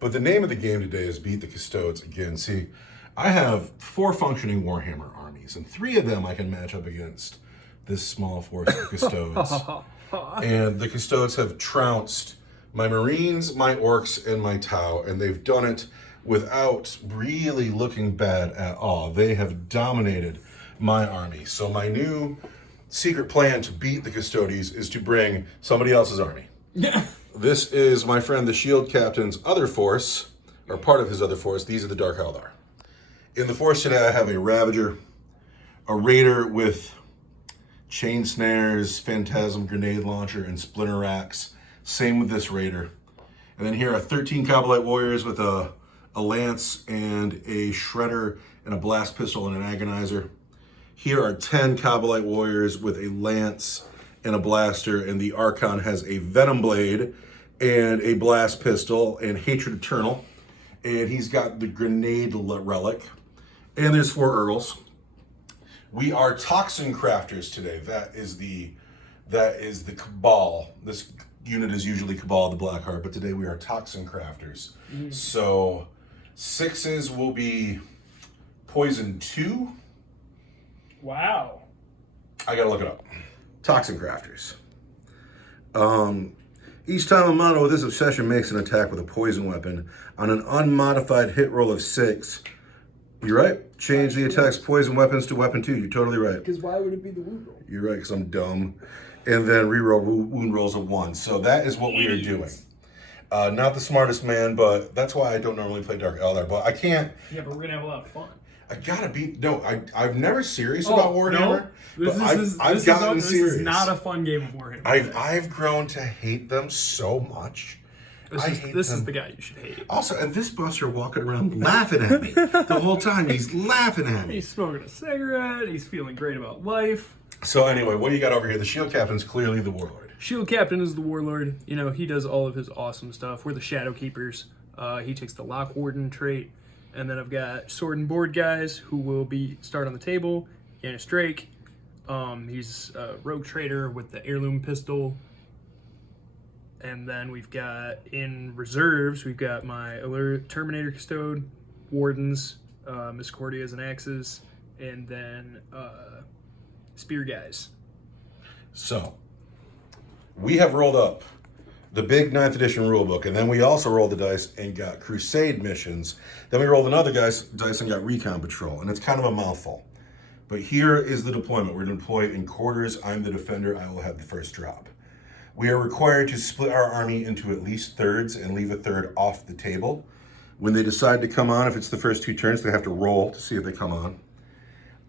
But the name of the game today is Beat the Custodes again. See, I have 4 functioning Warhammer armies, and 3 of them I can match up against this small force of Custodes. And the Custodes have trounced my Marines, my Orcs, and my Tau, and they've done it without really looking bad at all. They have dominated my army. So my new secret plan to beat the Custodes is to bring somebody else's army. This is my friend the Shield Captain's other force, or part of his other force. These are the Dark Eldar. In the force today, I have a Ravager, a Raider with chain snares, phantasm grenade launcher, and splinter racks. Same with this Raider. And then here are 13 Kabalite warriors with a lance and a shredder and a blast pistol and an agonizer. Here are 10 Kabalite warriors with a lance and a blaster, and the Archon has a venom blade and a blast pistol and hatred eternal, and he's got the grenade relic, and there's 4 Earls. We are toxin crafters today. That is the Cabal. This unit is usually Cabal, the Blackheart, but today we are toxin crafters. So 6s will be poison 2. Wow. I gotta look it up. Toxin crafters. Each time a model with this obsession makes an attack with a poison weapon on an unmodified hit roll of 6, you're right. Change the attack's poison weapons to weapon 2. You're totally right. Because why would it be the wound roll? You're right, because I'm dumb. And then reroll wound rolls of 1. So that is what we are doing. Not the smartest man, but that's why I don't normally play Dark Eldar. But I can't. Yeah, but we're gonna have a lot of fun. I gotta be I've never serious about Warhammer. No. I've gotten serious. This is not a fun game of Warhammer. I've grown to hate them so much. This is the guy you should hate. Also, and this buster walking around laughing at me the whole time. He's laughing at me. He's smoking a cigarette. He's feeling great about life. So anyway, what do you got over here? The Shield Captain's clearly the Warlord. Shield Captain is the Warlord. You know, he does all of his awesome stuff. We're the Shadow Keepers. He takes the Lock Warden trait. And then I've got Sword and Board guys who will start on the table. Yanis Drake. He's a rogue trader with the heirloom pistol. And then we've got in reserves, we've got my Alert Terminator Custode, Wardens, Miscordias and Axes, and then Spear guys. So, we have rolled up the big 9th edition rulebook, and then we also rolled the dice and got Crusade missions. Then we rolled another dice and got Recon Patrol, and it's kind of a mouthful. But here is the deployment. We're going to deploy in quarters. I'm the defender. I will have the first drop. We are required to split our army into at least thirds and leave a third off the table. When they decide to come on, if it's the first 2 turns, they have to roll to see if they come on.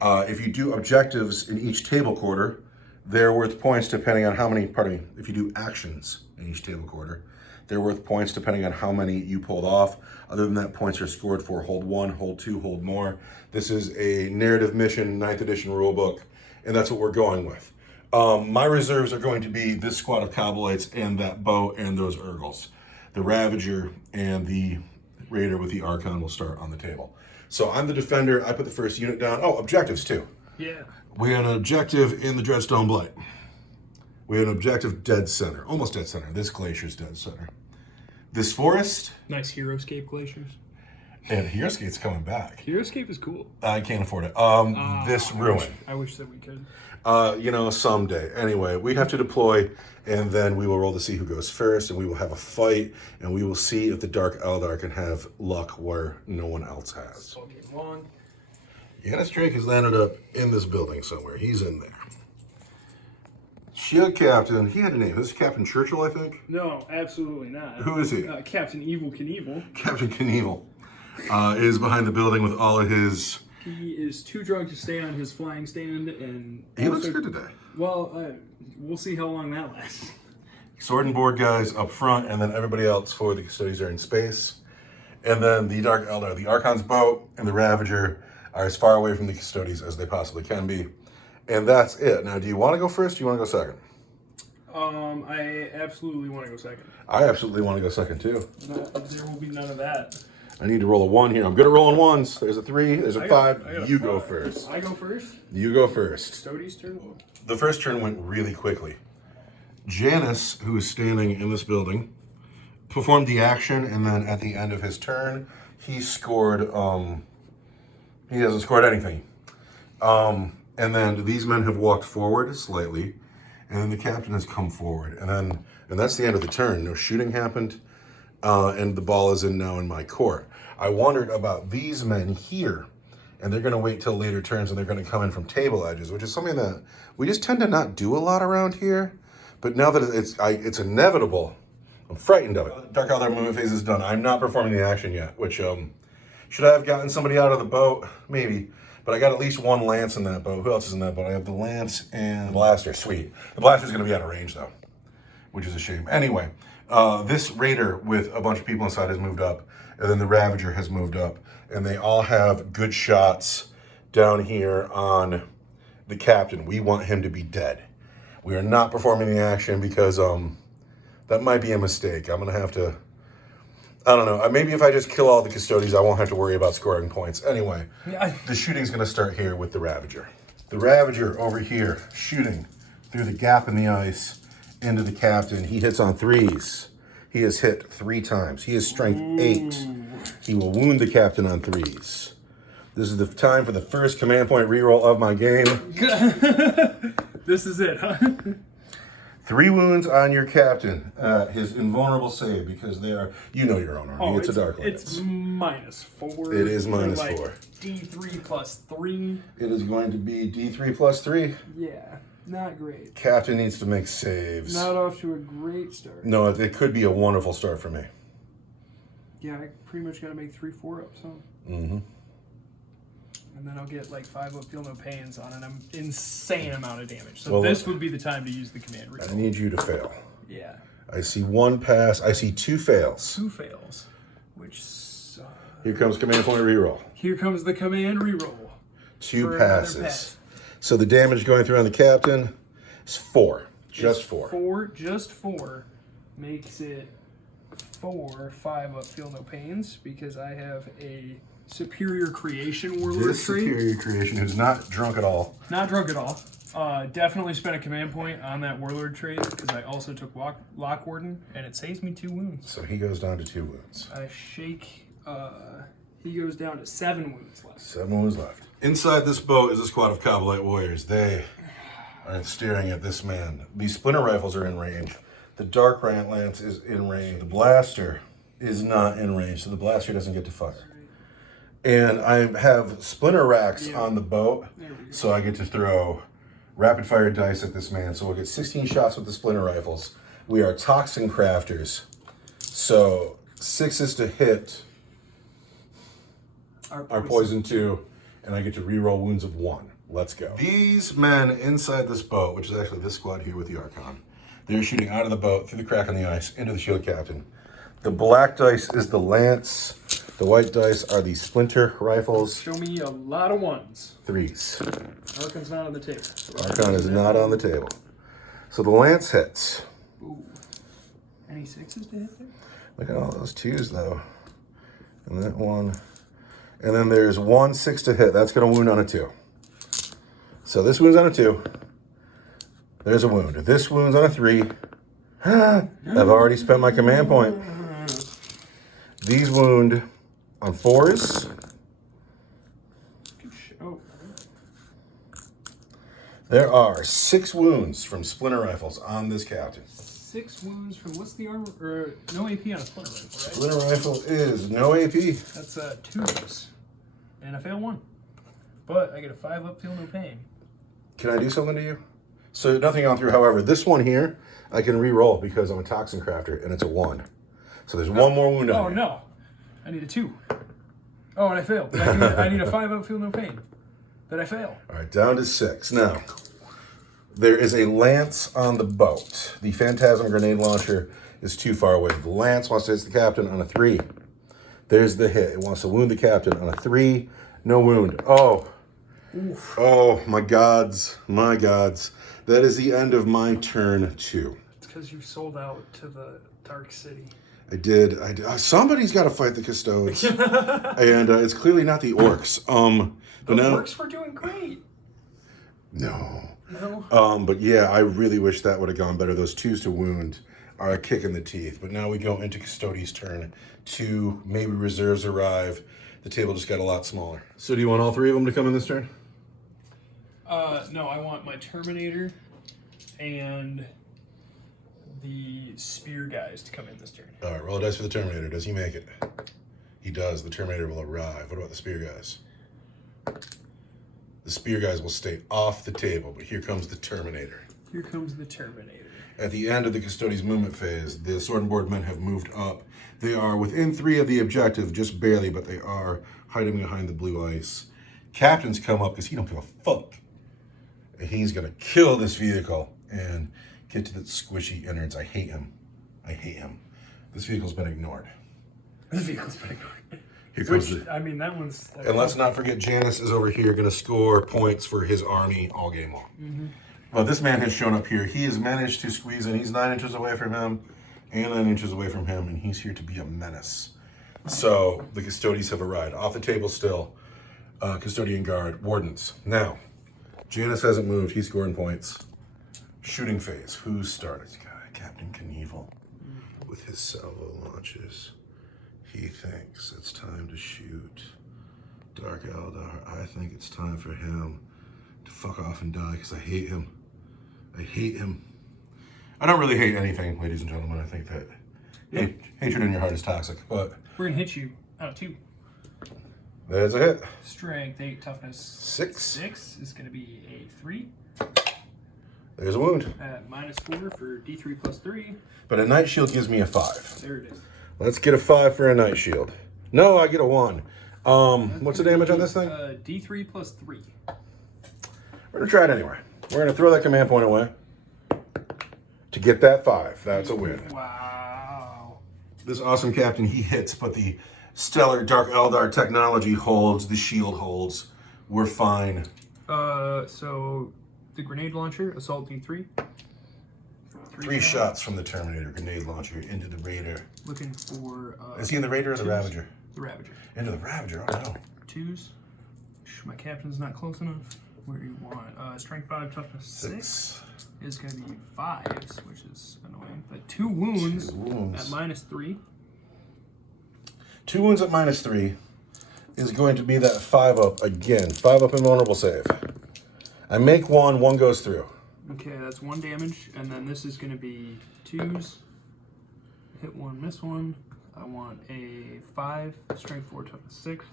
If you do objectives in each table quarter, they're worth points depending on how many, if you do actions in each table quarter, they're worth points depending on how many you pulled off. Other than that, points are scored for hold 1, hold 2, hold more. This is a narrative mission, 9th edition rulebook, and that's what we're going with. My reserves are going to be this squad of Kabalites and that bow and those Urgles. The Ravager and the Raider with the Archon will start on the table. So I'm the defender. I put the first unit down. Oh, objectives too. Yeah. We had an objective in the Dreadstone Blight. We had an objective dead center, almost dead center. This glacier's dead center. This forest. Nice Heroescape glaciers. And Heroescape's coming back. Heroescape is cool. I can't afford it. This ruin. I wish that we could. Someday. Anyway, we have to deploy, and then we will roll to see who goes first, and we will have a fight, and we will see if the Dark Eldar can have luck where no one else has. All game long. Yanis Drake has landed up in this building somewhere. He's in there. Shield Captain, he had a name. This is Captain Churchill, I think? No, absolutely not. Who is he? Captain Evil Knievel. Captain Knievel is behind the building with all of his... He is too drunk to stay on his flying stand, and... He looks good today. Well, we'll see how long that lasts. Sword and board guys up front, and then everybody else for the Custodes are in space. And then the Dark Eldar, the Archon's boat, and the Ravager are as far away from the Custodes as they possibly can be. And that's it. Now, do you want to go first or do you want to go second? I absolutely want to go second. I absolutely want to go second, too. No, there will be none of that. I need to roll a 1 here. I'm good at rolling 1s. There's a 3, there's a 5. I got a You 5. go first. I go first? You go first. Custodes turn? The first turn went really quickly. Janice, who is standing in this building, performed the action, and then at the end of his turn, he scored, he hasn't scored anything. And then these men have walked forward slightly, and then the captain has come forward. And that's the end of the turn. No shooting happened, and the ball is now in my court. I wondered about these men here, and they're going to wait till later turns, and they're going to come in from table edges, which is something that we just tend to not do a lot around here. But now that it's inevitable, I'm frightened of it. Dark Eldar movement phase is done. I'm not performing the action yet, which, should I have gotten somebody out of the boat? Maybe. But I got at least 1 lance in that boat. Who else is in that boat? I have the lance and the blaster. Sweet. The blaster's going to be out of range, though, which is a shame. Anyway, this raider with a bunch of people inside has moved up, and then the Ravager has moved up, and they all have good shots down here on the captain. We want him to be dead. We are not performing the action because that might be a mistake. I'm going to have to... I don't know. Maybe if I just kill all the Custodes, I won't have to worry about scoring points. Anyway, the shooting's going to start here with the Ravager. The Ravager over here, shooting through the gap in the ice into the captain. He hits on 3s. He has hit 3 times. He has strength 8. He will wound the captain on 3s. This is the time for the first command point reroll of my game. This is it, huh? 3 wounds on your captain. His invulnerable save, because they are, you know your own army. It's a Dark Lance. It's -4. It is They're -4. D3 plus 3. It is going to be D3 plus 3. Yeah, not great. Captain needs to make saves. Not off to a great start. No, it could be a wonderful start for me. Yeah, I pretty much got to make 3 4-ups, huh? Mm-hmm. And then I'll get like 5-up, feel no pains on an insane amount of damage. So Well, this would be the time to use the command I reroll. need you to fail. Yeah. I see 1 pass. I see 2 fails. 2 fails, which sucks. Here comes command point reroll. Here comes the command reroll. 2 for another passes. pass. So the damage going through on the captain is 4. Just 4. Just 4 makes it 4 5-up, feel no pains, because I have a superior creation warlord This trait. superior creation who's not drunk at all. Not drunk at all. Definitely spent a command point on that warlord trait because I also took lock warden, and it saves me 2 wounds. So he goes down to 2 wounds. I shake. He goes down to 7 wounds left. 7 wounds left. Inside this boat is a squad of Kabbalite warriors. They are staring at this man. These splinter rifles are in range. The Dark Lance is in range. The blaster is not in range, so the blaster doesn't get to fire. And I have splinter racks on the boat, so I get to throw rapid fire dice at this man. So we'll get 16 shots with the splinter rifles. We are toxin crafters, so 6s to hit are poison 2, and I get to reroll wounds of 1. Let's go. These men inside this boat, which is actually this squad here with the Archon, they're shooting out of the boat through the crack on the ice into the shield captain. The black dice is the lance. The white dice are the splinter rifles. Show me a lot of 1s. 3s. Archon's not on the table. Archon is not on the table. So the lance hits. Ooh. Any 6s to hit there? Look at all those 2s though. And that 1. And then there's 1 6 to hit. That's going to wound on a 2. So this wounds on a 2. There's a wound. This wounds on a 3. I've already spent my command point. These wound On 4s. Good show. There are 6 wounds from splinter rifles on this captain. 6 wounds from, what's the armor, or no AP on a splinter rifle, right? Splinter rifle is no AP. That's 2s. And I fail 1. But I get a 5 up, feel no pain. Can I do something to you? So nothing on through, however, this one here, I can re-roll because I'm a toxin crafter and it's a 1. So there's 1 more wound on Oh you. no, I need a 2. Oh, and I failed. But I need a 5 up, feel no pain. But I fail. All right, down to 6. Now, there is a lance on the boat. The Phantasm grenade launcher is too far away. The lance wants to hit the captain on a 3. There's the hit. It wants to wound the captain on a 3. No wound. Oh. Oof. Oh, my gods. My gods. That is the end of my turn 2. It's because you sold out to the Dark City. I did. Somebody's got to fight the Custodes. And it's clearly not the orcs. The orcs were doing great. No. No. But yeah, I really wish that would have gone better. Those 2s to wound are a kick in the teeth. But now we go into Custodes' turn 2. Maybe reserves arrive. The table just got a lot smaller. So do you want all 3 of them to come in this turn? No, I want my Terminator and the Spear guys to come in this turn. All right, roll a dice for the Terminator. Does he make it? He does. The Terminator will arrive. What about the Spear guys? The Spear guys will stay off the table, but here comes the Terminator. Here comes the Terminator. At the end of the Custodes movement phase, the sword and board men have moved up. They are within 3 of the objective, just barely, but they are hiding behind the blue ice. Captain's come up because he don't give a fuck. And he's gonna kill this vehicle and get to the squishy innards. I hate him. I hate him. This vehicle's been ignored. This vehicle's been ignored. Here comes Which, I mean, that one's... And let's not forget, Janice is over here gonna score points for his army all game long. Mm-hmm. Well, this man has shown up here. He has managed to squeeze in. He's 9 inches away from him and 9 inches away from him, and he's here to be a menace. So the Custodes have arrived. Off the table still. Custodian guard, wardens. Now, Janice hasn't moved. He's scoring points. Shooting phase. Who's started? Captain Knievel with his salvo launches. He thinks it's time to shoot Dark Eldar. I think it's time for him to fuck off and die because I hate him. I hate him. I don't really hate anything, ladies and gentlemen. I think that hatred in your heart is toxic, but... We're going to hit you out of 2. There's a hit. Strength 8, toughness 6 is going to be a 3. There's a wound. At -4 for D3 plus 3. But a Night Shield gives me a 5. There it is. Let's get a 5 for a Night Shield. No, I get a 1. What's the damage on this thing? D3 plus 3. We're going to try it anyway. We're going to throw that command point away to get that 5. That's a win. Wow. This awesome captain, he hits, but the stellar Dark Eldar technology holds, the shield holds. We're fine. So the grenade launcher, assault D3. 3 shots from the Terminator grenade launcher into the Raider. Looking for... Is he in the Raider or the 2s? Ravager? The Ravager. Into the Ravager, oh no. 2s. My captain's not close enough. Where do you want? Strength 5, toughness 6 is going to be 5s, which is annoying. But 2 wounds, 2 wounds. at -3. 2 wounds at -3 is going to be that 5 up again. 5 up invulnerable save. I make 1, 1 goes through. Okay, that's 1 damage, and then this is going to be 2s. Hit 1, miss 1. I want a 5, strength 4, toughness 6.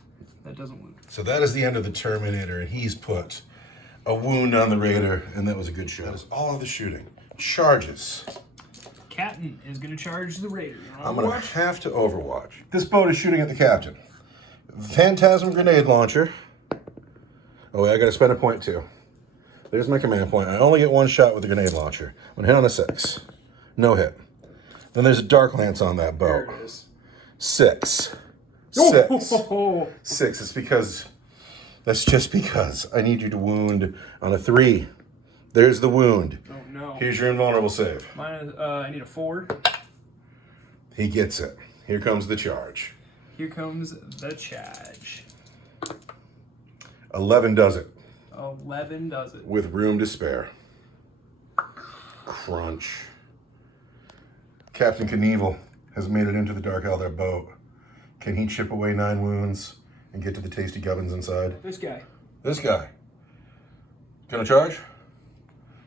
That doesn't wound. So that is the end of the Terminator, and he's put a wound on the Raider, and that was a good shot. That was all of the shooting. Charges. Captain is going to charge the Raider. I'm going to have to overwatch. This boat is shooting at the captain. Phantasm grenade launcher. Oh, wait, I got to spend a point too. There's my command point. I only get 1 shot with the grenade launcher. I'm going to hit on a 6. No hit. Then there's a Dark Lance on that boat. There it is. 6. 6. 6. It's because... That's just because I need you to wound on a 3. There's the wound. Oh, no. Here's your invulnerable save. I need a 4. He gets it. Here comes the charge. Here comes the charge. 11 does it. 11 does it. With room to spare. Crunch. Captain Knievel has made it into the Dark Eldar boat. Can he chip away 9 wounds and get to the tasty gubbins inside? This guy. This guy. Gonna charge?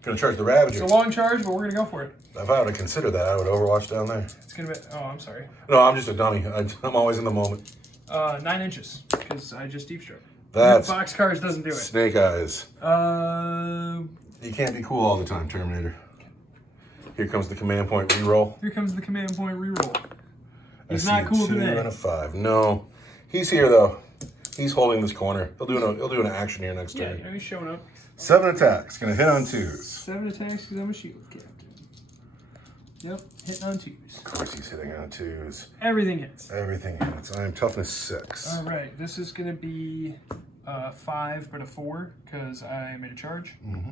Gonna charge the Ravager. It's a long charge, but we're gonna go for it. If I would have considered that, I would Overwatch down there. It's gonna be. Oh, I'm sorry. No, I'm just a dummy. I'm always in the moment. 9 inches, because I just deep struck. That's Boxcars doesn't do it. Snake eyes. Uh, You can't be cool all the time, Terminator. Here comes the command point reroll. Here comes the command point reroll. He's I not see cool a 2 today. and a 5. No, he's here though. He's holding this corner. He'll do an action here next Yeah, turn. you know he's showing up. 7 attacks. Gonna hit on 2s. 7 attacks because I'm a shield captain. Yep, hitting on 2s. Of course, he's hitting on 2s. Everything hits. Everything hits. I am toughness 6. All right, this is gonna be 5, but a 4 because I made a charge. Mm-hmm.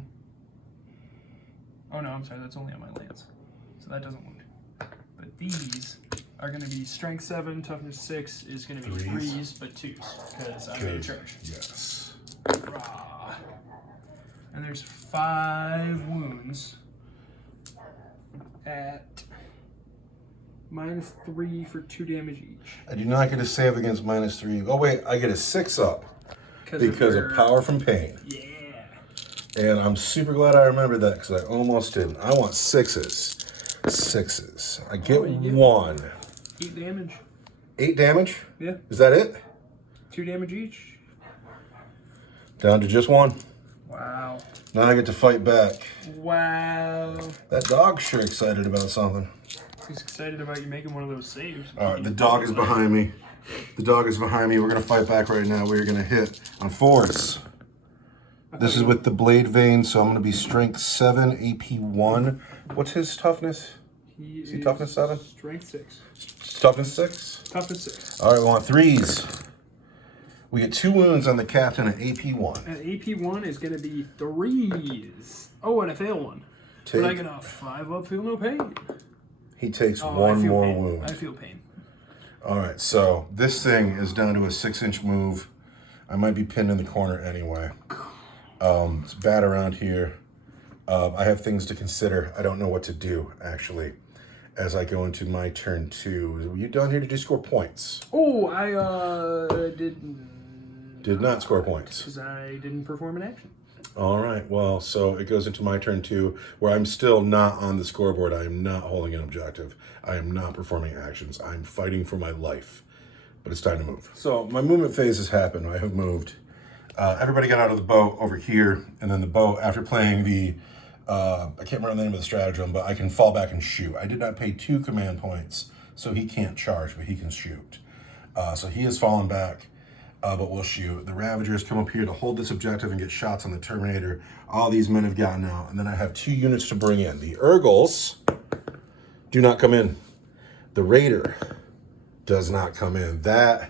Oh no, I'm sorry, that's only on my lance, so that doesn't wound. But these are gonna be strength 7, toughness 6 is gonna be 3s, but 2s because I made a charge. Yes. Rah. And there's 5 wounds at -3 for 2 damage each. I do not get a save against -3. Oh wait, I get a 6 up because of your- power from pain. Yeah. And I'm super glad I remembered that because I almost didn't. I want 6s. 6s. I get you get 1. 8 damage. 8 damage? Yeah. Is that it? 2 damage each. Down to just 1. Wow. Now I get to fight back. Wow. That dog's sure excited about something. He's excited about you making one of those saves. All right, the dog is behind me. The dog is behind me. We're going to fight back right now. We're going to hit on 4s. This is with the blade vein, so I'm going to be strength 7, AP 1. What's his toughness? Is he toughness 7? Strength 6. Toughness 6? Toughness 6. All right, we want 3s. We get 2 wounds on the captain at AP 1. And AP 1 is going to be 3s. Oh, and I fail 1. But I get a 5 up, feel no pain. He takes Oh, 1 I feel more pain. wound. I feel pain. All right, so this thing is down to a 6-inch move. I might be pinned in the corner anyway. It's bad around here. I have things to consider. I don't know what to do, actually, as I go into my turn 2. Were you down here to just score points? Oh, I did not score points. because I didn't perform an action. All right, well, so it goes into my turn 2, where I'm still not on the scoreboard. I am not holding an objective. I am not performing actions. I'm fighting for my life, but it's time to move. So my movement phase has happened. I have moved. Everybody got out of the boat over here, and then the boat, after playing the, I can't remember the name of the stratagem, but I can fall back and shoot. I did not pay 2 command points, so he can't charge, but he can shoot. So he has fallen back. But we'll shoot. The Ravagers come up here to hold this objective and get shots on the Terminator. All these men have gotten out. And then I have 2 units to bring in. The Urgles do not come in. The Raider does not come in. That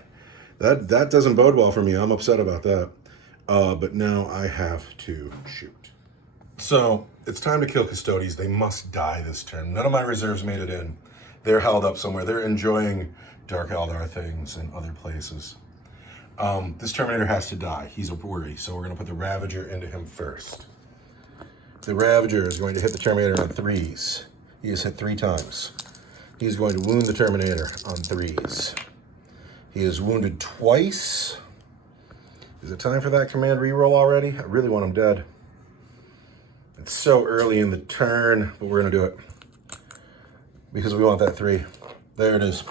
doesn't bode well for me. I'm upset about that. But now I have to shoot. So it's time to kill Custodes. They must die this turn. None of my reserves made it in. They're held up somewhere. They're enjoying Dark Eldar things and other places. This Terminator has to die. He's a worry, so we're going to put the Ravager into him first. The Ravager is going to hit the Terminator on 3s. He has hit 3 times. He's going to wound the Terminator on 3s. He is wounded twice. Is it time for that command reroll already? I really want him dead. It's so early in the turn, but we're going to do it. Because we want that 3. There it is.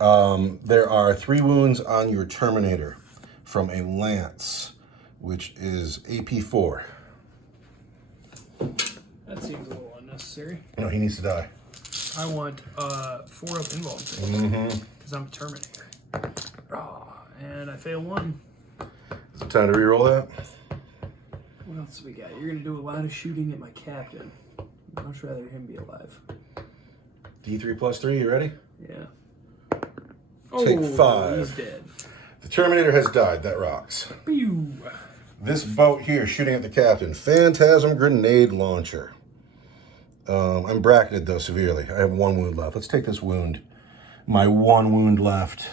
There are 3 wounds on your Terminator from a lance, which is AP 4. That seems a little unnecessary. No, he needs to die. I want 4 up involuntary because I'm a Terminator. And I fail 1. Is it time to reroll that? What else we got? You're gonna do a lot of shooting at my captain. I'd much rather him be alive. D3 plus 3, you ready? Yeah. Take Oh, 5. he's dead. The Terminator has died. That rocks. Pew. This boat here shooting at the captain. Phantasm grenade launcher. I'm bracketed though severely. I have 1 wound left. Let's take this wound. My 1 wound left.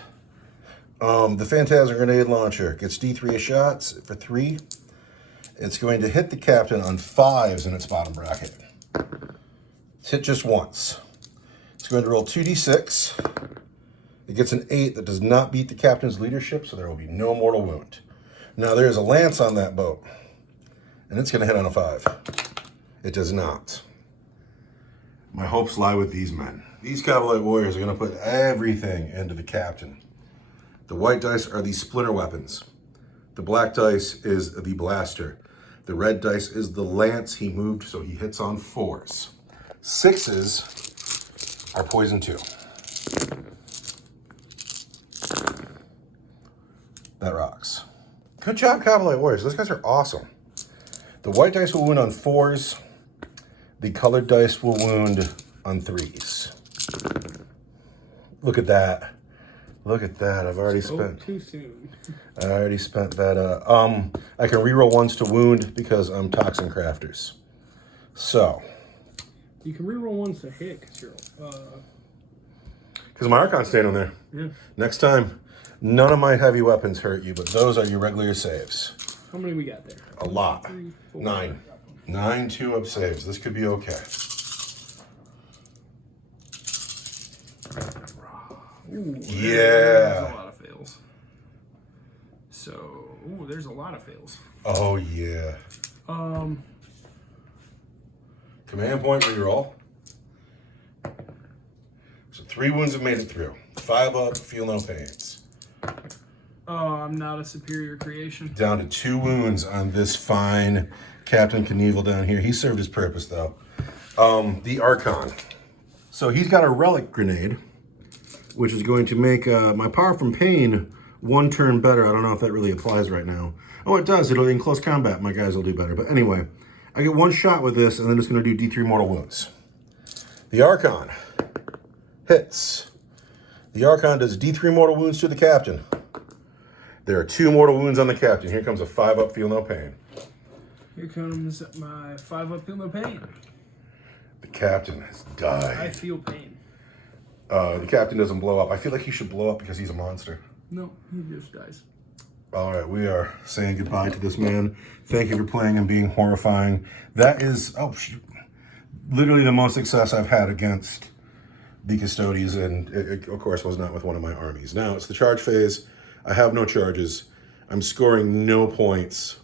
The Phantasm grenade launcher gets D3 shots for 3. It's going to hit the captain on 5s in its bottom bracket. It's hit just once. It's going to roll 2d6. It gets an 8 that does not beat the captain's leadership, so there will be no mortal wound. Now, there is a lance on that boat, and it's going to hit on a 5. It does not. My hopes lie with these men. These Cavalry warriors are going to put everything into the captain. The white dice are the splinter weapons. The black dice is the blaster. The red dice is the lance he moved, so he hits on 4s. 6s are poison 2. That rocks. Good job, Cavalry warriors. Those guys are awesome. The white dice will wound on 4s. The colored dice will wound on 3s. Look at that. Look at that. I've already spent. Too soon. I already spent that. I can reroll 1s to wound because I'm Toxin Crafters. So. You can reroll 1s to hit because you're. Because my Archon's staying on there. Yeah. Next time, none of my heavy weapons hurt you, but those are your regular saves. How many we got there? A lot. 3, 4. 9. 9 2-up saves. This could be okay. Ooh, Yeah. There's a lot of fails. So, there's a lot of fails. Oh, yeah. Command point reroll. So 3 wounds have made it through. 5 up, feel no pains. I'm not a superior creation. Down to 2 wounds on this fine Captain Knievel down here. He served his purpose, though. The Archon. So he's got a relic grenade, which is going to make my power from pain 1 turn better. I don't know if that really applies right now. Oh, it does. It'll in close combat. My guys will do better. But anyway, I get 1 shot with this, and then it's going to do D3 mortal wounds. The Archon hits. The Archon does D3 mortal wounds to the captain. There are 2 mortal wounds on the captain. Here comes a 5-up, feel no pain. Here comes my 5-up, feel no pain. The captain has died. I feel pain. The captain doesn't blow up. I feel like he should blow up because he's a monster. No, he just dies. All right, we are saying goodbye to this man. Thank you for playing and being horrifying. That is, oh shoot, literally the most success I've had against the Custodes, and it, of course, was not with one of my armies. Now, it's the charge phase. I have no charges. I'm scoring no points,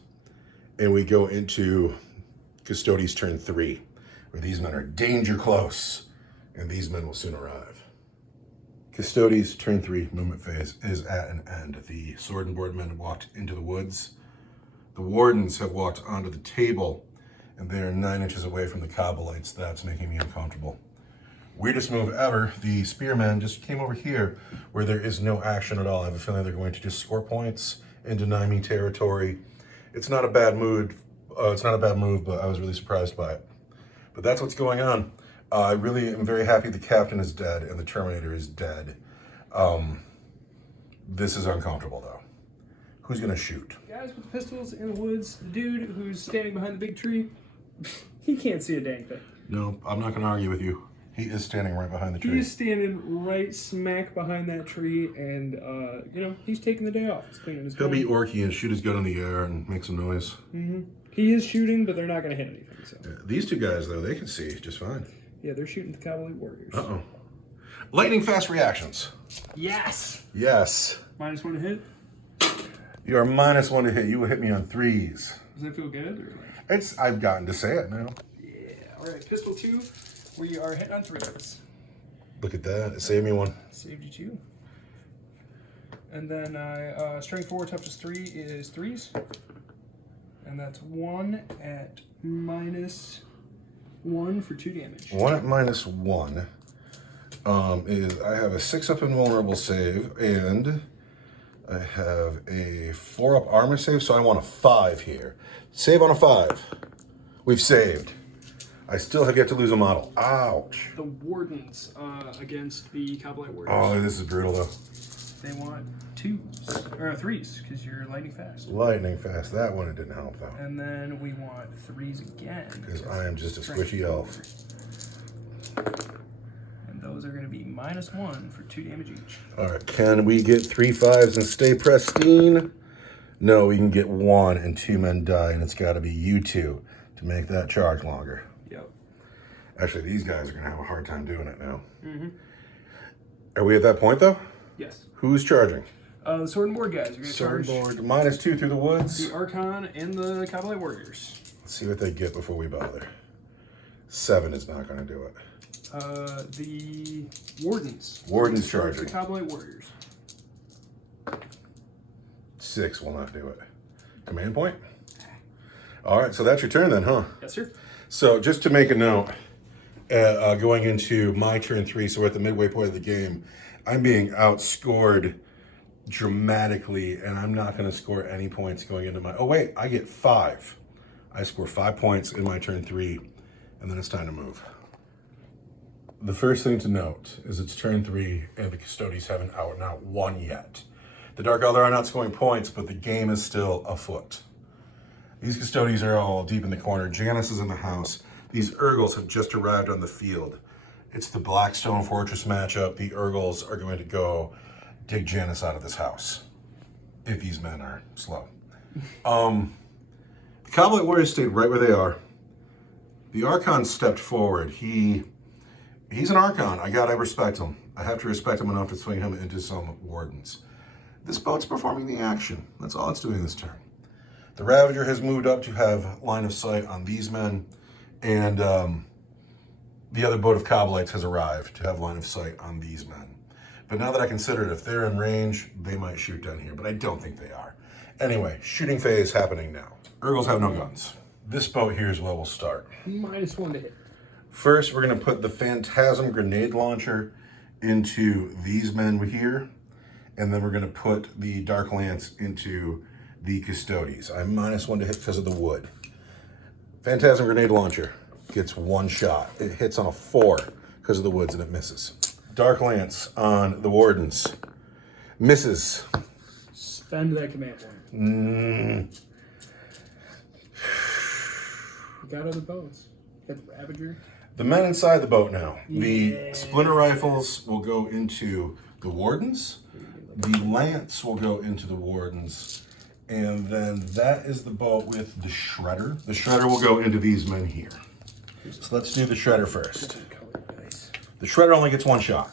and we go into Custodes turn 3, where these men are danger close, and these men will soon arrive. Custodes turn 3 movement phase is at an end. The sword and board men have walked into the woods. The wardens have walked onto the table, and they are 9 inches away from the Cabalites. That's making me uncomfortable. Weirdest move ever, the spearmen just came over here where there is no action at all. I have a feeling they're going to just score points and deny me territory. It's not a bad move. It's not a bad move, but I was really surprised by it. But that's what's going on. I really am very happy the captain is dead and the Terminator is dead. This is uncomfortable though. Who's gonna shoot? Guys with pistols in the woods. The dude who's standing behind the big tree, he can't see a dang thing. No, I'm not gonna argue with you. He is standing right behind the tree. He's standing right smack behind that tree, and he's taking the day off. He's cleaning his He'll gun. be orky and shoot his gun in the air and make some noise. Mm-hmm. He is shooting, but they're not going to hit anything. So. Yeah, these 2 guys though, they can see just fine. Yeah, they're shooting the Cavalry Warriors. Uh-oh. Lightning fast reactions. Yes! Yes. -1 to hit. You are -1 to hit. You will hit me on 3s. Does that feel good? Or I've gotten to say it now. Yeah. All right, pistol 2. We are hitting on 3s. Look at that. It saved me 1. Saved you 2. And then strength 4, toughness 3 is 3s. And that's 1 at -1 for 2 damage. 1 at -1 is I have a 6-up invulnerable save, and I have a 4-up armor save, so I want a 5 here. Save on a 5. We've saved. I still have yet to lose a model. Ouch. The Wardens against the Cavalry Warriors. Oh, this is brutal though. They want 2s, or 3s, because you're lightning fast. Lightning fast. That one it didn't help though. And then we want 3s again. Because I am just a squishy elf. And those are going to be -1 for 2 damage each. All right, can we get 3 5s and stay pristine? No, we can get 1 and 2 men die, and it's got to be you 2 to make that charge longer. Yep. Actually, these guys are going to have a hard time doing it now. Mm-hmm. Are we at that point, though? Yes. Who's charging? The sword and board guys are going to Sword charge board, -2 through the woods. the Archon and the Cavalry Warriors. Let's see what they get before we bother. 7 is not going to do it. The Wardens. Wardens charge charging. the Cavalry Warriors. 6 will not do it. Command point? All right, so that's your turn then, huh? Yes, sir. So just to make a note, going into my turn 3, so we're at the midway point of the game, I'm being outscored dramatically, and I'm not going to score any points going into my... Oh, wait, I get 5. I score 5 points in my turn 3, and then it's time to move. The first thing to note is it's turn 3, and the Custodes haven't out and out won yet. The Dark Elder are not scoring points, but the game is still afoot. These Custodes are all deep in the corner. Janice is in the house. These Urgles have just arrived on the field. It's the Blackstone Fortress matchup. The Urgles are going to go dig Janice out of this house, if these men are slow. The Cavalry Warriors stayed right where they are. The Archon stepped forward. He's an Archon. I respect him. I have to respect him enough to swing him into some Wardens. This boat's performing the action. That's all it's doing this turn. The Ravager has moved up to have line of sight on these men, and the other boat of Cobbleites has arrived to have line of sight on these men. But now that I consider it, if they're in range, they might shoot down here, but I don't think they are. Anyway, shooting phase happening now. Urgles have no guns. This boat here is where we'll start. -1 to hit. First, we're going to put the Phantasm grenade launcher into these men here, and then we're going to put the Dark Lance into the Custodes. I'm -1 to hit because of the wood. Phantasm grenade launcher gets 1 shot. It hits on a 4 because of the woods, and it misses. Dark Lance on the Wardens. Misses. Spend that command point. You got other boats. You got the Ravager. The men inside the boat now. The splinter rifles will go into the Wardens. The lance will go into the Wardens. And then that is the boat with the Shredder. The Shredder will go into these men here. So let's do the Shredder first. The Shredder only gets 1 shot.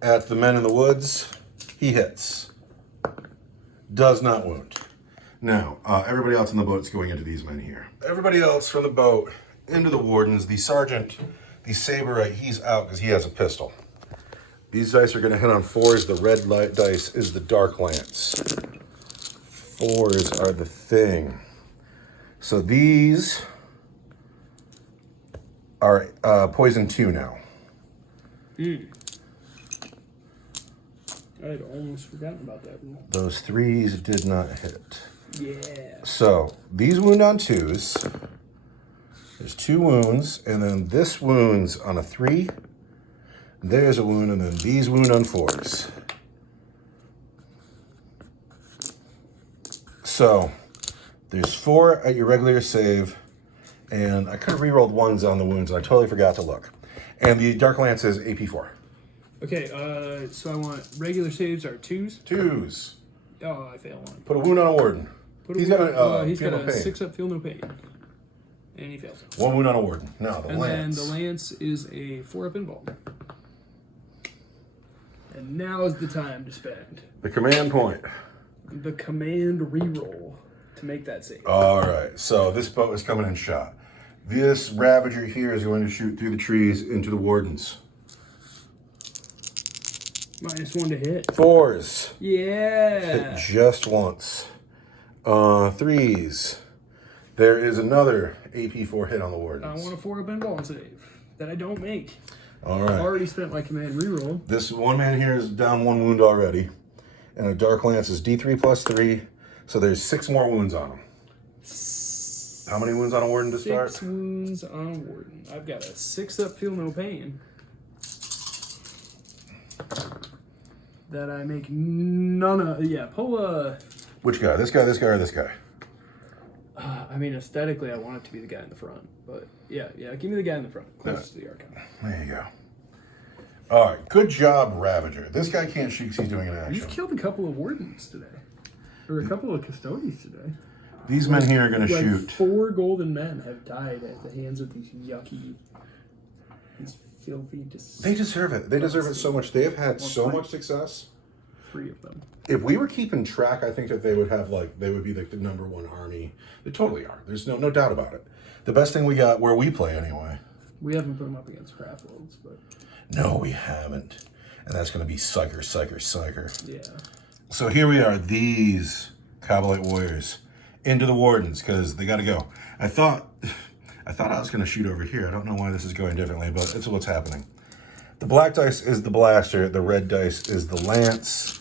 At the men in the woods, he hits. Does not wound. Now, everybody else in the boat is going into these men here. Everybody else from the boat into the Wardens. The Sergeant, the Saberite, he's out because he has a pistol. These dice are going to hit on 4s. The red light dice is the Dark Lance. 4s are the thing. So these are poison 2 now. I'd almost forgotten about that rule. Those 3s did not hit. Yeah. So these wound on 2s. There's 2 wounds, and then this wounds on a 3. There's a wound, and then these wound on 4s. So there's 4 at your regular save, and I could have re-rolled 1s on the wounds, and I totally forgot to look. And the Dark Lance is AP4. Okay, so I want regular saves are 2s. 2s. Oh, I failed one. Put a wound on a Warden. He's got a 6 up, feel no pain. And he fails. 1 wound on a Warden. Now the Lance. And then the Lance is a 4 up invuln. And now is the time to spend The command point. the command reroll to make that save. All right, so this boat is coming in shot. This Ravager here is going to shoot through the trees into the Wardens. -1 to hit. 4s. Yeah. Hit just once. 3s. There is another AP4 hit on the Wardens. I want a 4 up invuln save that I don't make. All I've right. already spent my command reroll. This one man here is down 1 wound already. And a Dark Lance is D3 plus 3. So there's 6 more wounds on him. How many wounds on a Warden to start? 6 wounds on a Warden. I've got a 6 up feel no pain. That I make none of. Yeah, pull a. Which guy? This guy, or this guy? I mean, aesthetically, I want it to be the guy in the front. But yeah, give me the guy in the front. Closest to the Archon. There you go. All right, good job, Ravager. This guy can't shoot because he's doing an action. You've killed a couple of Wardens today. Or a couple of Custodes today. These men here are going to Like shoot. 4 golden men have died at the hands of these yucky, these filthy. They deserve it. They deserve it so much. They have had so much success. 3 of them. If we were keeping track, I think that they would have they would be like the #1 army. They totally are. There's no doubt about it. The best thing we got where we play anyway. We haven't put them up against craft worlds, but no, we haven't. And that's going to be psycher. Yeah. So here we are, these Kabalite warriors into the wardens because they got to go. I thought I was going to shoot over here. I don't know why this is going differently, but it's what's happening. The black dice is the blaster. The red dice is the lance.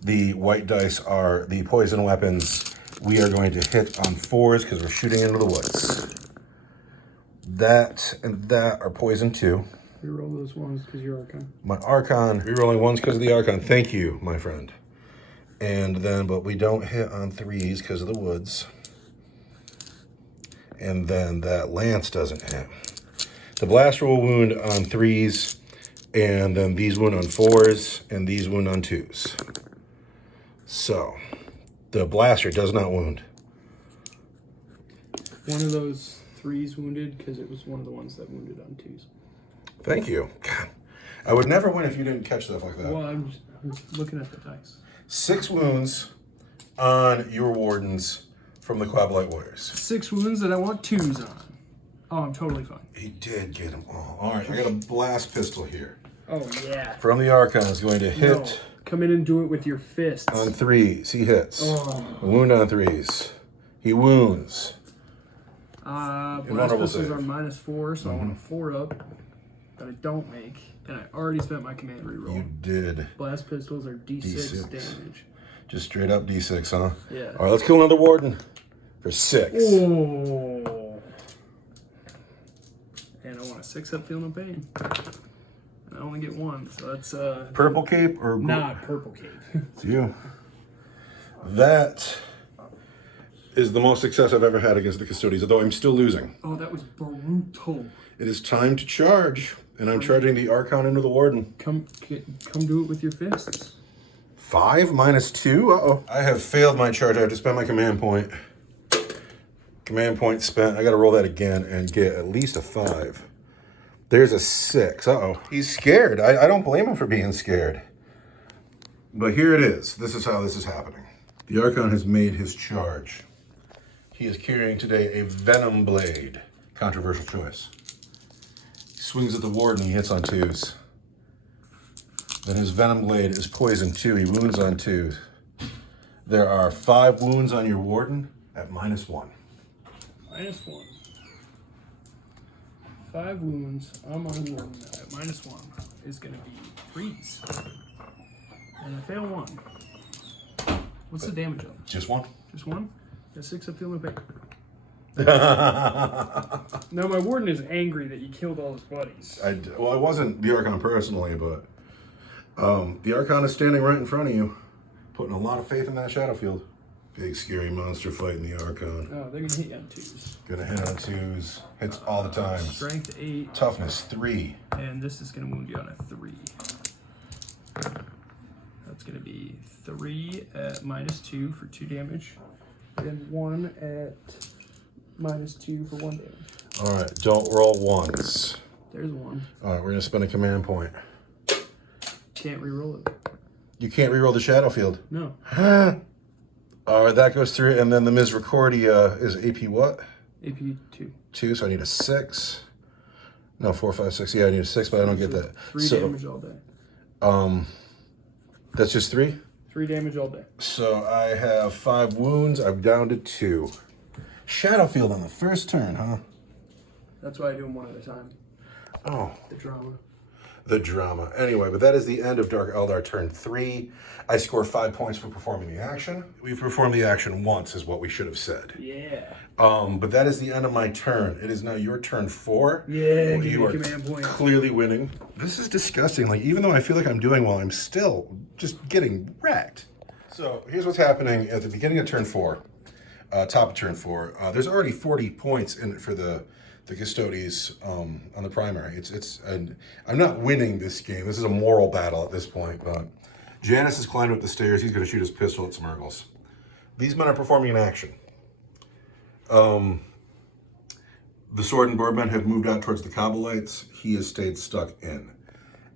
The white dice are the poison weapons. We are going to hit on 4s because we're shooting into the woods. That and that are poison 2. Reroll those ones because you're Archon. My Archon, rerolling 1s because of the Archon. Thank you, my friend. And then, but we don't hit on 3s because of the woods. And then that lance doesn't hit. The blaster will wound on 3s, and then these wound on 4s, and these wound on 2s. So, the blaster does not wound. One of those 3s wounded because it was one of the ones that wounded on 2s. Thank you. God, I would never win if you didn't catch stuff like that. Well, I'm looking at the dice. 6 wounds on your wardens from the Quabalite warriors. 6 wounds that I want 2s on. Oh, I'm totally fine. He did get them all. All right, I got a blast pistol here. Oh, yeah. From the Archon is going to hit. No. Come in and do it with your fists. On 3s, he hits. Oh. A wound on 3s. He wounds. Blast pistols are -4, so I want a 4 up. That I don't make. And I already spent my command reroll. You did. Blast pistols are D6 D6. damage. Just straight up D6, huh? Yeah. All right, let's kill another warden for 6. Oh. And I want a 6-up Feel No Pain. And I only get 1, so that's Purple cape or not purple cape. It's you. That is the most success I've ever had against the Custodes, although I'm still losing. Oh, that was brutal. It is time to charge, and I'm charging the Archon into the warden. Come do it with your fists. 5 minus 2? Uh-oh. I have failed my charge. I have to spend my command point. Command point spent. I got to roll that again and get at least a 5. There's a 6. Uh-oh. He's scared. I don't blame him for being scared. But here it is. This is how this is happening. The Archon has made his charge. He is carrying today a Venom Blade. Controversial choice. He swings at the warden. He hits on 2s. Then his Venom Blade is poison 2. He wounds on 2. There are 5 wounds on your warden at -1. -1. 5 wounds on my warden at -1 is going to be 3s. And I fail 1. What's the damage on it? Just 1. Just 1? Got 6 up Feel No Pain. Now my warden is angry that you killed all his buddies. Well, it wasn't the Archon personally, but the Archon is standing right in front of you, putting a lot of faith in that shadow field. Big scary monster fighting the Archon. Oh, they're gonna hit you on 2s. Gonna hit on 2s. Hits all the time. Strength 8. Toughness 3. And this is gonna wound you on a 3. That's gonna be 3 at -2 for 2 damage. And 1 at -2 for 1 damage. All right, don't roll 1s. There's 1. All right, we're gonna spend a command point. Can't reroll it. You can't reroll the shadow field. No. All right, that goes through, and then the Misericordia is AP what? AP 2. 2, so I need a 6. No, 4, 5, 6. Yeah, I need a 6, but I don't get that. 3 damage all day. That's just 3? 3 damage all day. So I have 5 wounds. I'm down to 2. Shadow field on the first turn, huh? That's why I do them one at a time. Oh. The drama. The drama. Anyway, but that is the end of Dark Eldar turn 3. I score 5 points for performing the action. We've performed the action once, is what we should have said. Yeah. But that is the end of my turn. It is now your turn 4. Yeah, Well, give you me are command point. clearly winning. This is disgusting. Like, even though I feel like I'm doing well, I'm still just getting wrecked. So here's what's happening at the beginning of turn 4. Top of turn 4. There's already 40 points in it for the Custodes on the primary. I'm not winning this game. This is a moral battle at this point. But Janus has climbed up the stairs. He's going to shoot his pistol at Smirgles. These men are performing an action. The sword and boardmen have moved out towards the Kabalites. He has stayed stuck in.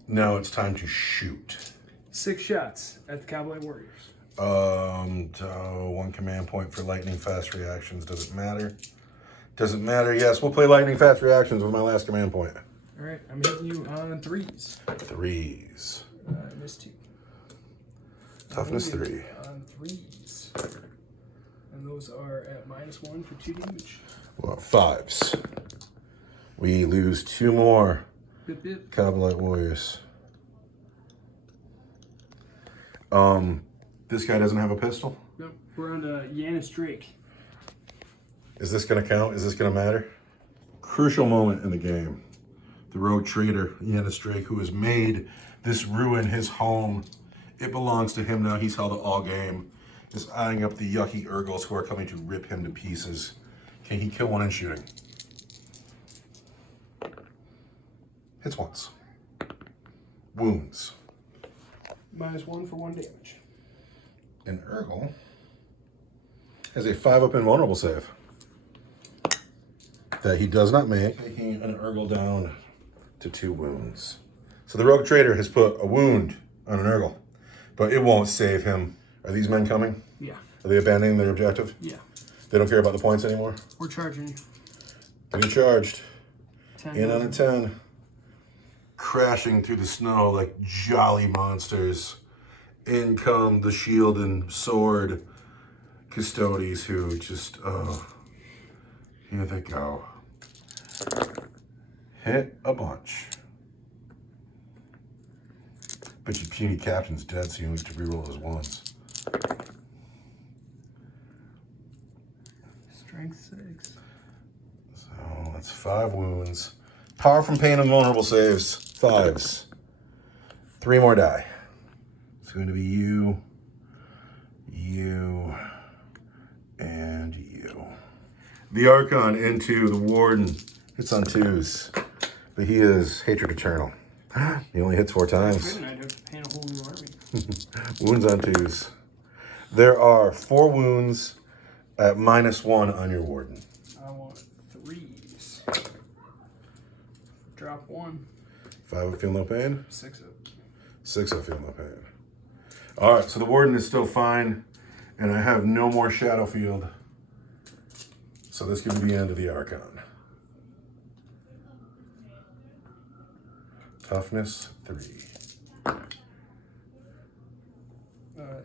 Now it's time to shoot. 6 shots at the Cowboy Warriors. One command point for lightning fast reactions. Does it matter? Doesn't matter. Yes, we'll play lightning fast reactions with my last command point. All right, I'm hitting you on 3s. 3s. I missed 2. Toughness 3. On 3s. And those are at -1 for 2 damage. Well, 5s. We lose 2 more. Bip, bip. Cowboy Warriors. This guy doesn't have a pistol? Nope, we're on Yanis Drake. Is this going to count? Is this going to matter? Crucial moment in the game. The rogue trader, Yanis Drake, who has made this ruin his home. It belongs to him now. He's held it all game. Is eyeing up the yucky Urgles who are coming to rip him to pieces. Can he kill one in shooting? Hits once. Wounds. -1 for 1 damage. And Urgle has a 5-up invulnerable save that he does not make, taking an Urgle down to 2 wounds. So the rogue trader has put a wound on an Urgle, but it won't save him. Are these men coming? Yeah. Are they abandoning their objective? Yeah. They don't care about the points anymore? We're charging you. Be charged. 10 In on a 10. Crashing through the snow like jolly monsters. In come the shield and sword Custodes who just, here they go. Hit a bunch. But your puny captain's dead, so you only have to reroll his ones. Strength 6. So that's 5 wounds. Power from pain and vulnerable saves. 5s. 3 more die. It's going to be you, you, and you. The Archon into the Warden. Hits on 2s. But he is Hatred Eternal. He only hits 4 times. I'd have to paint a whole new army. Wounds on 2s. There are 4 wounds at -1 on your Warden. I want 3s. Drop 1. 5 feel no pain. 6 up. 6 I feel no pain. All right, so the Warden is still fine, and I have no more Shadow Field. So this could be the end of the Archon. Toughness 3.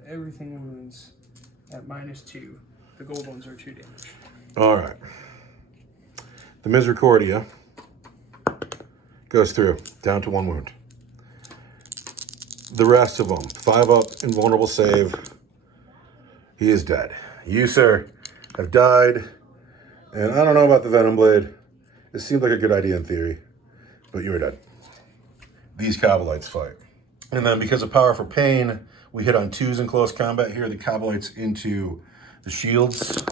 Everything wounds at -2. The gold ones are 2 damage. All right. The Misericordia goes through, down to 1 wound. The rest of them, 5-up, invulnerable save. He is dead. You, sir, have died. And I don't know about the Venom Blade. It seemed like a good idea in theory, but you are dead. These Cabalites fight. And then because of Power for Pain, we hit on 2s in close combat here. The Cabalites into the shields.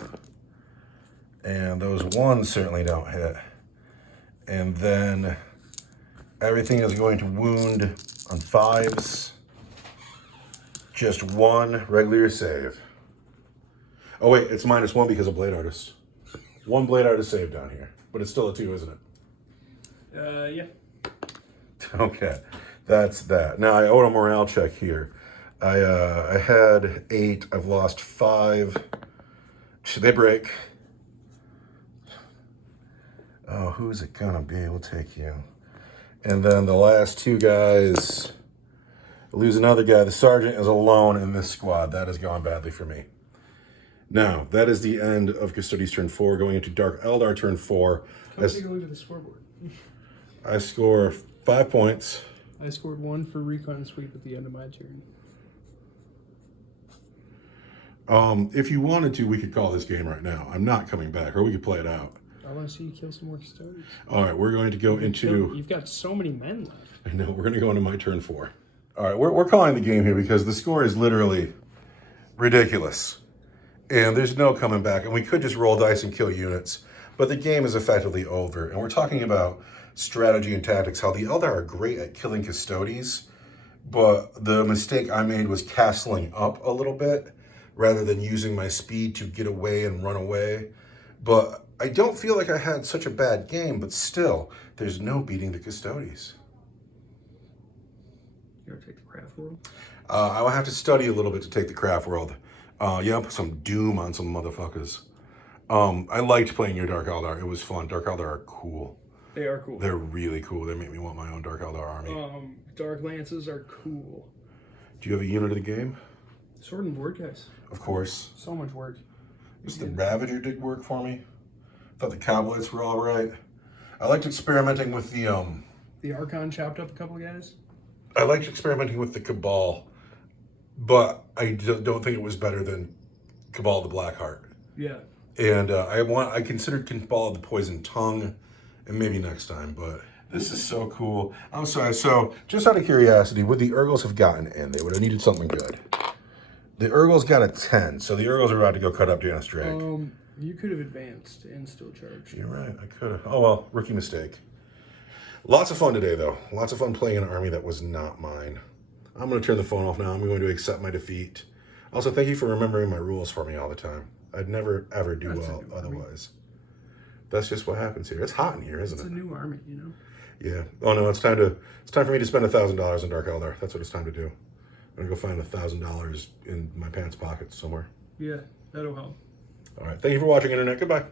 And those 1s certainly don't hit. And then everything is going to wound on 5s. Just 1 regular save. Oh wait, it's -1 because of Blade Artist. 1 Blade Artist save down here. But it's still a 2, isn't it? Yeah. Okay, that's that. Now I owed a morale check here. I had 8, I've lost 5. Should they break? Oh, who's it gonna be? We'll take you. And then the last 2 guys, lose another guy. The sergeant is alone in this squad. That has gone badly for me. Now, that is the end of Custodes turn 4, going into Dark Eldar turn 4. Come take a look at the scoreboard. I score 5 points. I scored 1 for recon sweep at the end of my turn. If you wanted to, we could call this game right now. I'm not coming back, or we could play it out. I want to see you kill some more Custodes. All right, we're going to go into... You've got so many men left. I know, we're going to go into my turn 4. All right, we're calling the game here because the score is literally ridiculous. And there's no coming back. And we could just roll dice and kill units. But the game is effectively over. And we're talking about strategy and tactics, how the Eldar are great at killing Custodes. But the mistake I made was castling up a little bit rather than using my speed to get away and run away. But I don't feel like I had such a bad game, but still, there's no beating the Custodes. You ever take the craft world? I will have to study a little bit to take the craft world. Yeah, put some doom on some motherfuckers. I liked playing your Dark Eldar. It was fun. Dark Eldar are cool. They are cool. They're really cool. They make me want my own Dark Eldar army. Dark Lances are cool. Do you have a unit of the game? Sword and board guys. Of course. So much work. Just the Ravager did work for me. Thought the Cowboys were all right. I liked experimenting with the Archon chopped up a couple of guys. I liked experimenting with the Cabal, but I don't think it was better than Cabal the Blackheart. Yeah. And I considered Cabal the Poison Tongue, and maybe next time, but this is so cool. I'm sorry, so just out of curiosity, would the Urgles have gotten in? They would have needed something good. The Urgles got a 10, so the Urgles are about to go cut up Janus Drake. You could have advanced and still charged. You're right, I could have. Oh well, rookie mistake. Lots of fun today, though. Lots of fun playing an army that was not mine. I'm going to turn the phone off now. I'm going to accept my defeat. Also, thank you for remembering my rules for me all the time. I'd never, ever do well otherwise. That's just what happens here. It's hot in here, isn't it? It's a new army, you know? Yeah. Oh, no, it's time for me to spend $1,000 on Dark Eldar. That's what it's time to do. I'm going to go find $1,000 in my pants pocket somewhere. Yeah, that'll help. All right. Thank you for watching, Internet. Goodbye.